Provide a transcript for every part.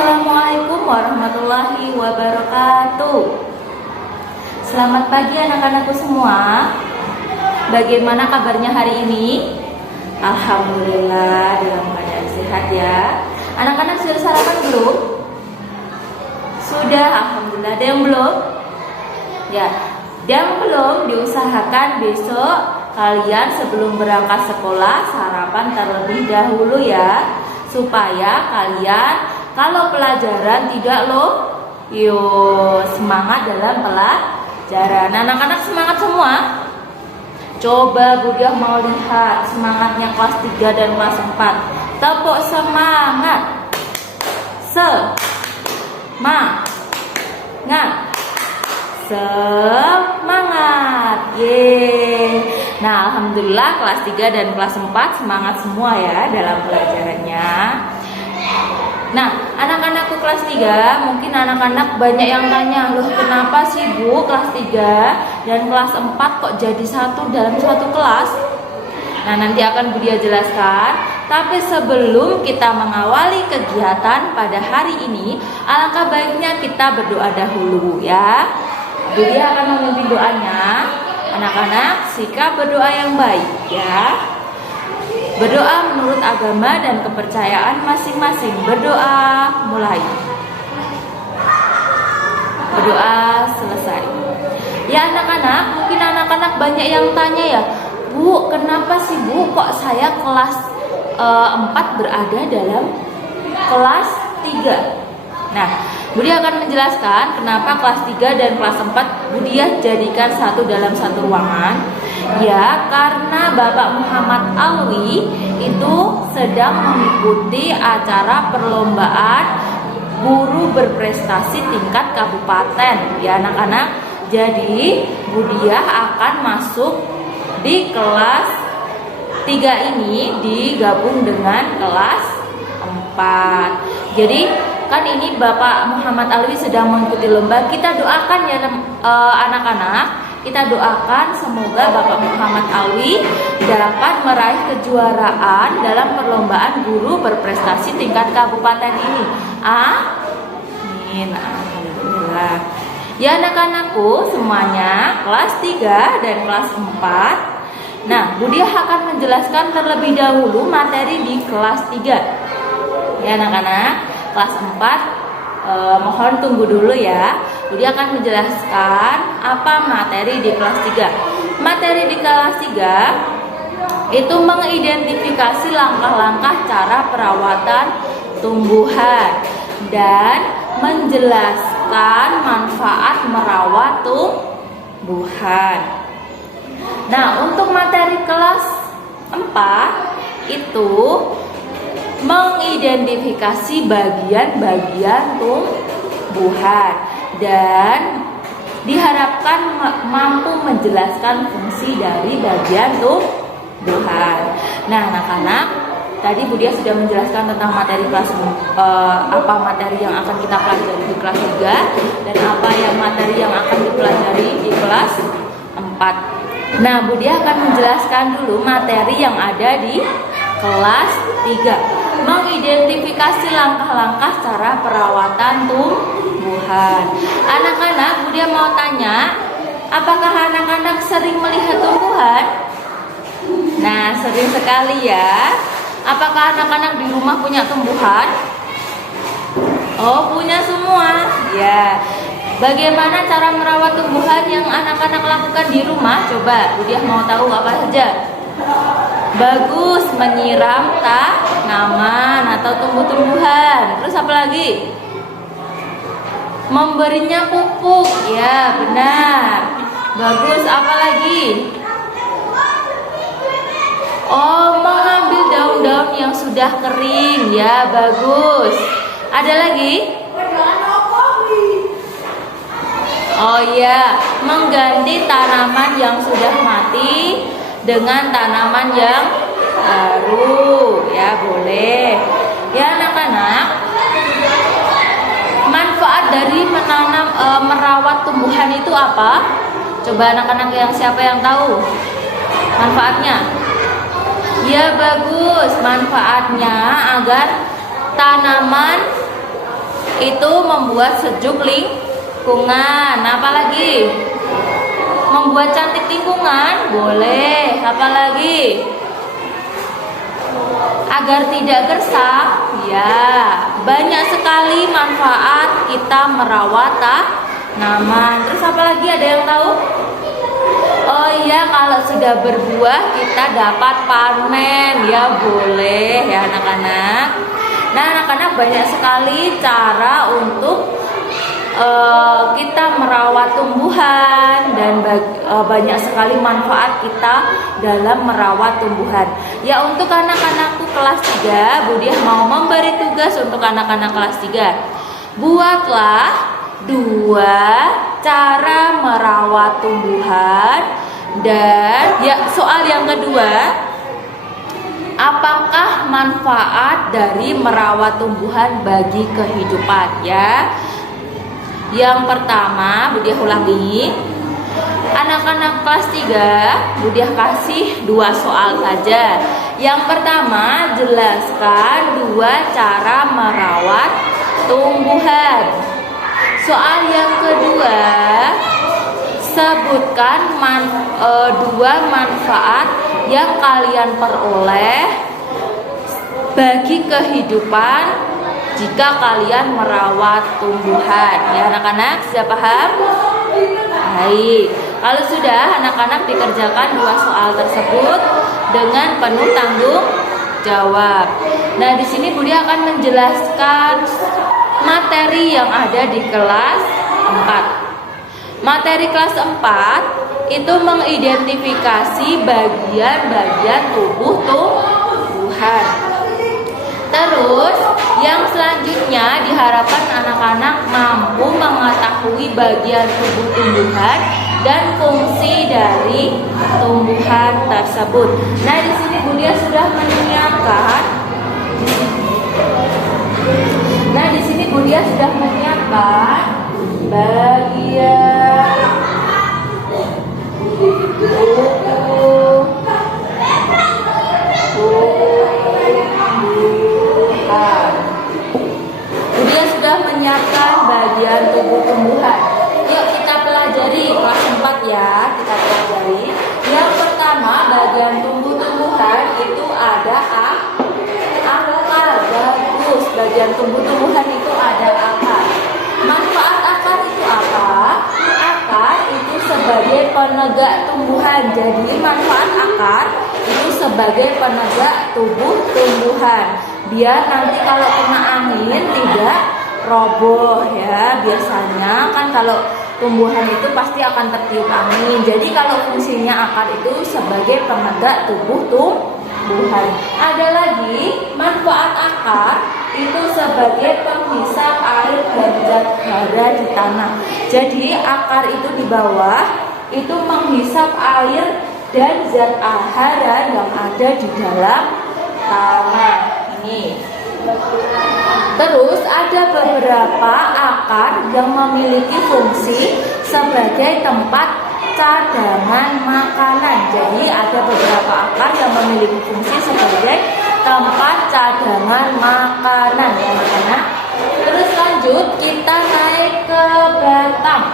Assalamualaikum warahmatullahi wabarakatuh. Selamat pagi anak-anakku semua. Bagaimana kabarnya hari ini? Alhamdulillah dalam keadaan sehat ya. Anak-anak sudah sarapan belum? Sudah, alhamdulillah. Ada yang belum? Ya, yang belum diusahakan besok kalian sebelum berangkat sekolah sarapan terlebih dahulu ya, supaya kalian kalau pelajaran tidak semangat dalam pelajaran. Anak-anak semangat semua? Coba Budiah mau lihat semangatnya kelas 3 dan kelas 4. Tepuk semangat. Semangat. Yeay. Nah, alhamdulillah kelas 3 dan kelas 4 semangat semua ya dalam pelajarannya. Nah, anak-anakku kelas 3, mungkin anak-anak banyak yang tanya, loh kenapa sih Bu kelas 3 dan kelas 4 kok jadi satu dalam satu kelas? Nah, nanti akan Budiah jelaskan. Tapi sebelum kita mengawali kegiatan pada hari ini, alangkah baiknya kita berdoa dahulu ya. Budiah akan memimpin doanya. Anak-anak, sikap berdoa yang baik ya. Berdoa menurut agama dan kepercayaan masing-masing. Berdoa mulai. Berdoa selesai. Ya anak-anak, mungkin anak-anak banyak yang tanya ya, Bu, kenapa sih Bu kok saya kelas 4 berada dalam kelas 3? Nah, Budiah akan menjelaskan kenapa kelas 3 dan kelas 4 Budiah jadikan satu dalam satu ruangan. Ya, karena Bapak Muhammad Alwi itu sedang mengikuti acara perlombaan guru berprestasi tingkat kabupaten. Ya anak-anak, jadi Budiah akan masuk di kelas 3 ini digabung dengan kelas 4. Jadi kan ini Bapak Muhammad Alwi sedang mengikuti lomba. Kita doakan ya anak-anak. Kita doakan semoga Bapak Muhammad Alwi dapat meraih kejuaraan dalam perlombaan guru berprestasi tingkat kabupaten ini. Amin. Alhamdulillah. Ya anak-anakku semuanya kelas 3 dan kelas 4. Nah, Budiah akan menjelaskan terlebih dahulu materi di kelas 3. Ya anak-anak, kelas 4 mohon tunggu dulu ya. Budiah akan menjelaskan apa materi di kelas 3. Materi di kelas 3 itu mengidentifikasi langkah-langkah cara perawatan tumbuhan dan menjelaskan manfaat merawat tumbuhan. Nah, untuk materi kelas 4 itu mengidentifikasi bagian-bagian tumbuhan dan diharapkan mampu menjelaskan fungsi dari bagian tumbuhan. Nah, anak-anak, tadi Budiah sudah menjelaskan tentang materi kelas apa materi yang akan kita pelajari di kelas 3 dan apa yang materi yang akan dipelajari di kelas 4. Nah, Budiah akan menjelaskan dulu materi yang ada di kelas 3. Mengidentifikasi langkah-langkah cara perawatan tumbuhan. Anak-anak, Budiah mau tanya, apakah anak-anak sering melihat tumbuhan? Nah, sering sekali ya. Apakah anak-anak di rumah punya tumbuhan? Oh, punya semua. Ya. Bagaimana cara merawat tumbuhan yang anak-anak lakukan di rumah? Coba, Budiah mau tahu apa saja. Bagus, menyiram tanaman atau tumbuh-tumbuhan. Terus apa lagi? Memberinya pupuk. Ya, benar. Bagus, apa lagi? Oh, mengambil daun-daun yang sudah kering. Ya, bagus. Ada lagi? Oh iya, mengganti tanaman yang sudah mati dengan tanaman yang baru. Ya, boleh. Ya anak-anak, manfaat dari merawat tumbuhan itu apa? Coba anak-anak siapa yang tahu manfaatnya? Ya bagus, manfaatnya agar tanaman itu membuat sejuk lingkungan. Apalagi? Membuat cantik lingkungan, boleh. Apalagi? Agar tidak gersang, ya. Banyak sekali manfaat kita merawat tanaman. Terus apalagi, ada yang tahu? Oh iya, kalau sudah berbuah kita dapat panen, ya boleh ya anak-anak. Nah anak-anak, banyak sekali cara untuk kita merawat tumbuhan dan banyak sekali manfaat kita dalam merawat tumbuhan. Ya, untuk anak-anakku kelas 3, Bu Diah mau memberi tugas untuk anak-anak kelas 3. Buatlah 2 cara merawat tumbuhan. Dan ya, soal yang kedua, apakah manfaat dari merawat tumbuhan bagi kehidupan, ya? Yang pertama, Bu Diah ulangi. Anak-anak kelas 3, Bu Diah kasih 2 soal saja. Yang pertama, jelaskan 2 cara merawat tumbuhan. Soal yang kedua, sebutkan 2 manfaat yang kalian peroleh bagi kehidupan jika kalian merawat tumbuhan. Ya anak-anak, sudah paham? Baik. Kalau sudah, anak-anak dikerjakan 2 soal tersebut dengan penuh tanggung jawab. Nah, di sini Bu Diah akan menjelaskan materi yang ada di kelas 4. Materi kelas 4 itu mengidentifikasi bagian-bagian tubuh tumbuhan. Terus yang selanjutnya diharapkan anak-anak mampu mengetahui bagian tubuh tumbuhan dan fungsi dari tumbuhan tersebut. Nah, di sini Bu Diah sudah menyiapkan. Nah, di sini Bu Diah sudah menyiapkan bagian tubuh tumbuhan. Bu Diah sudah menyiapkan bagian tubuh tumbuhan. Yuk kita pelajari kelas 4 ya, kita pelajari. Yang pertama, bagian tubuh tumbuhan itu ada akar. Bagus, bagian tubuh tumbuhan itu ada akar. Manfaat akar itu apa? Akar itu sebagai penegak tumbuhan. Jadi manfaat akar itu sebagai penegak tubuh tumbuhan. Biar nanti kalau kena angin tidak roboh ya. Biasanya kan kalau tumbuhan itu pasti akan tertiup angin. Jadi kalau fungsinya akar itu sebagai penegak tubuh tumbuhan. Ada lagi manfaat akar itu sebagai penghisap air dan zat hara di tanah. Jadi akar itu di bawah itu menghisap air dan zat hara yang ada di dalam tanah ini. Terus ada beberapa akar yang memiliki fungsi sebagai tempat cadangan makanan. Jadi ada beberapa akar yang memiliki fungsi sebagai tempat cadangan makanan ya anak-anak. Terus lanjut kita naik ke batang.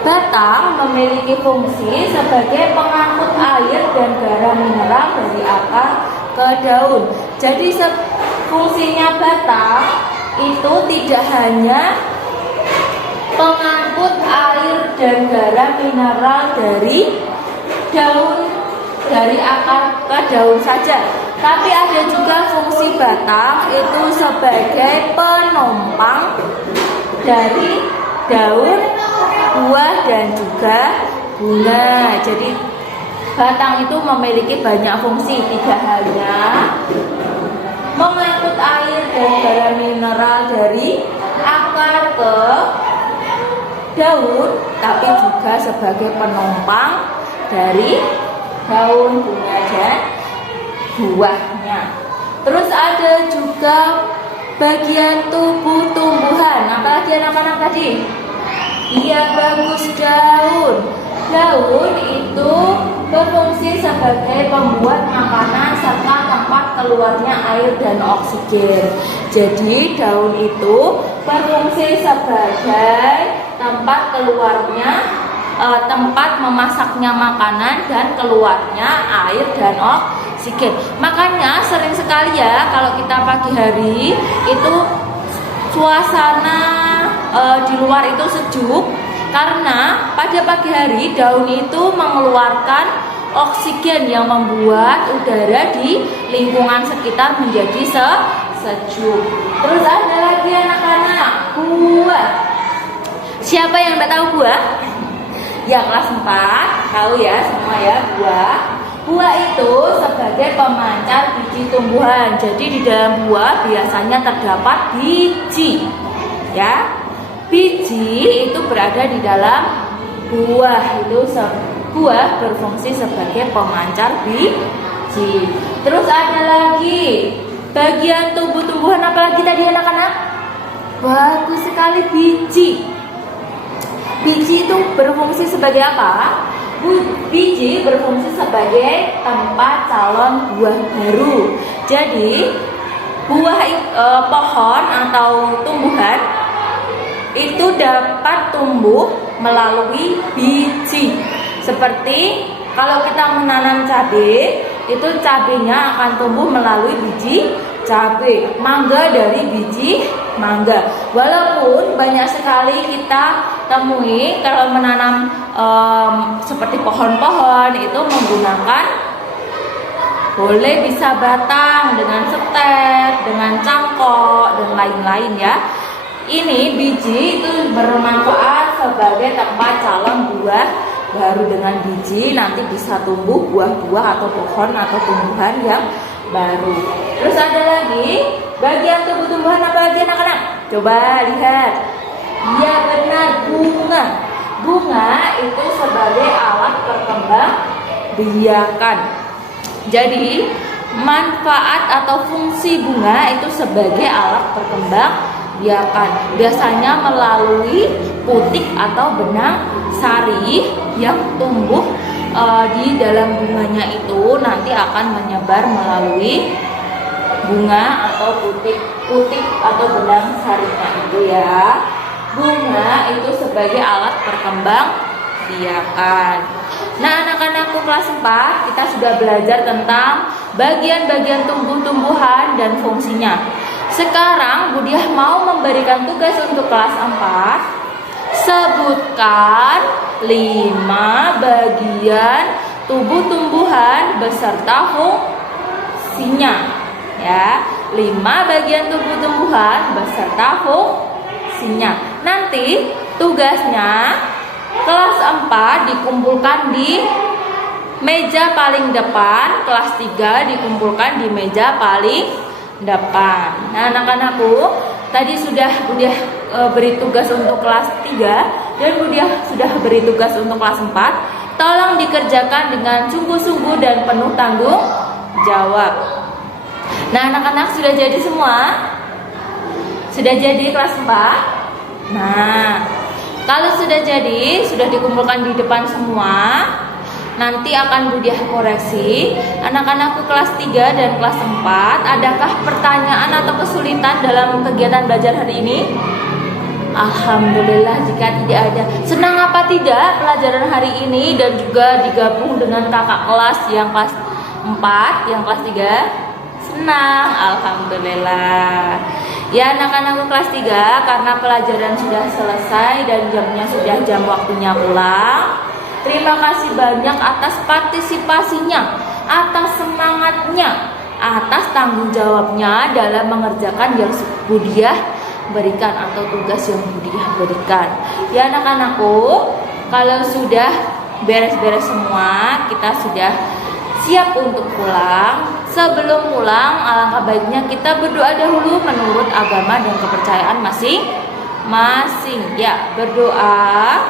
Batang memiliki fungsi sebagai pengangkut air dan garam mineral dari akar ke daun. Jadi fungsinya batang itu tidak hanya pengangkut air dan garam mineral dari daun, dari akar ke daun saja, tapi ada juga fungsi batang itu sebagai penopang dari daun, buah dan juga bunga. Jadi batang itu memiliki banyak fungsi, tidak hanya mengangkut air dan garam mineral dari akar ke daun, tapi juga sebagai penopang dari daun, bunga dan buahnya. Terus ada juga bagian tubuh tumbuhan. Apalagi anak-anak tadi? Iya, bagus, daun. Daun itu berfungsi sebagai pembuat makanan serta tempat keluarnya air dan oksigen. Jadi daun itu berfungsi sebagai tempat keluarnya tempat memasaknya makanan dan keluarnya air dan oksigen. Makanya sering sekali ya kalau kita pagi hari itu suasana di luar itu sejuk karena pada pagi hari daun itu mengeluarkan oksigen yang membuat udara di lingkungan sekitar menjadi sejuk. Terus ada lagi anak-anak, buah. Siapa yang tidak tahu buah? Ya kelas 4 tahu ya semua ya buah. Buah itu sebagai pemancar biji tumbuhan. Jadi di dalam buah biasanya terdapat biji. Ya. Biji itu berada di dalam buah. Buah berfungsi sebagai pemancar biji. Terus ada lagi bagian tubuh tumbuhan apa lagi tadi anak-anak? Bagus sekali, biji. Biji itu berfungsi sebagai apa? Biji berfungsi sebagai tempat calon buah baru. Jadi buah pohon atau tumbuhan itu dapat tumbuh melalui biji. Seperti kalau kita menanam cabai, itu cabenya akan tumbuh melalui biji cabai. Mangga dari biji mangga. Walaupun banyak sekali kita temui kalau menanam seperti pohon-pohon itu menggunakan boleh bisa batang dengan setek, dengan cangkok dan lain-lain ya. Ini biji itu bermanfaat sebagai tempat calon buah baru. Dengan biji nanti bisa tumbuh buah-buah atau pohon atau tumbuhan yang baru. Terus ada lagi bagian tubuh tumbuhan apa lagi anak-anak? Coba lihat. Ya benar, bunga. Bunga itu sebagai alat perkembang biakan. Jadi manfaat atau fungsi bunga itu sebagai alat perkembang biakan. Biasanya melalui putik atau benang sari yang tumbuh di dalam bunganya itu nanti akan menyebar melalui bunga atau putik atau benang sarinya itu ya. Bunga itu sebagai alat perkembang biakan. Nah anak-anakku kelas 4 kita sudah belajar tentang bagian-bagian tumbuh-tumbuhan dan fungsinya. Sekarang Budiah mau memberikan tugas untuk kelas 4. Sebutkan 5 bagian tubuh tumbuhan beserta fungsinya. Ya, 5 bagian tubuh tumbuhan beserta fungsinya. Nanti tugasnya kelas 4 dikumpulkan di meja paling depan, kelas 3 dikumpulkan di meja paling depan. Nah, anak-anakku, tadi sudah Budiah beri tugas untuk kelas 3 dan Budiah sudah beri tugas untuk kelas 4. Tolong dikerjakan dengan sungguh-sungguh dan penuh tanggung jawab. Nah, anak-anak sudah jadi semua? Sudah jadi kelas 4? Nah, kalau sudah jadi, sudah dikumpulkan di depan semua, nanti akan Budiah koreksi. Anak-anakku kelas 3 dan kelas 4, adakah pertanyaan atau kesulitan dalam kegiatan belajar hari ini? Alhamdulillah jika tidak ada. Senang apa tidak pelajaran hari ini dan juga digabung dengan kakak kelas yang kelas 4, yang kelas 3? Senang, alhamdulillah. Ya anak-anakku kelas 3, karena pelajaran sudah selesai dan jamnya sudah jam waktunya pulang. Terima kasih banyak atas partisipasinya, atas semangatnya, atas tanggung jawabnya dalam mengerjakan yang Budiah berikan atau tugas yang Budiah berikan. Ya anak-anakku, kalau sudah beres-beres semua, kita sudah siap untuk pulang. Sebelum pulang, alangkah baiknya kita berdoa dahulu menurut agama dan kepercayaan masing-masing. Ya, berdoa.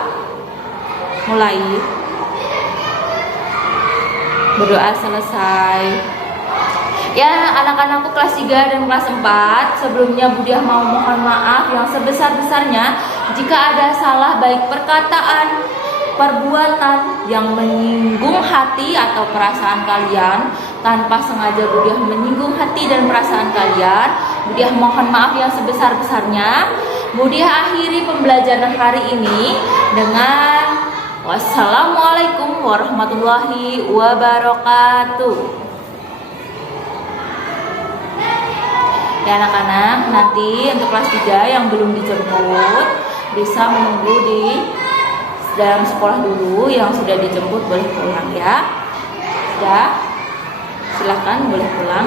Mulai. Berdoa selesai. Ya anak-anakku kelas 3 dan kelas 4, sebelumnya Budiah mau mohon maaf yang sebesar-besarnya jika ada salah baik perkataan, perbuatan yang menyinggung hati atau perasaan kalian. Tanpa sengaja Budiah menyinggung hati dan perasaan kalian, Budiah mohon maaf yang sebesar-besarnya. Budi akhiri pembelajaran hari ini dengan wassalamualaikum warahmatullahi wabarakatuh. Ya anak-anak, nanti untuk kelas 3 yang belum dijemput bisa menunggu di dalam sekolah dulu. Yang sudah dijemput boleh pulang ya. Sudah, silakan boleh pulang.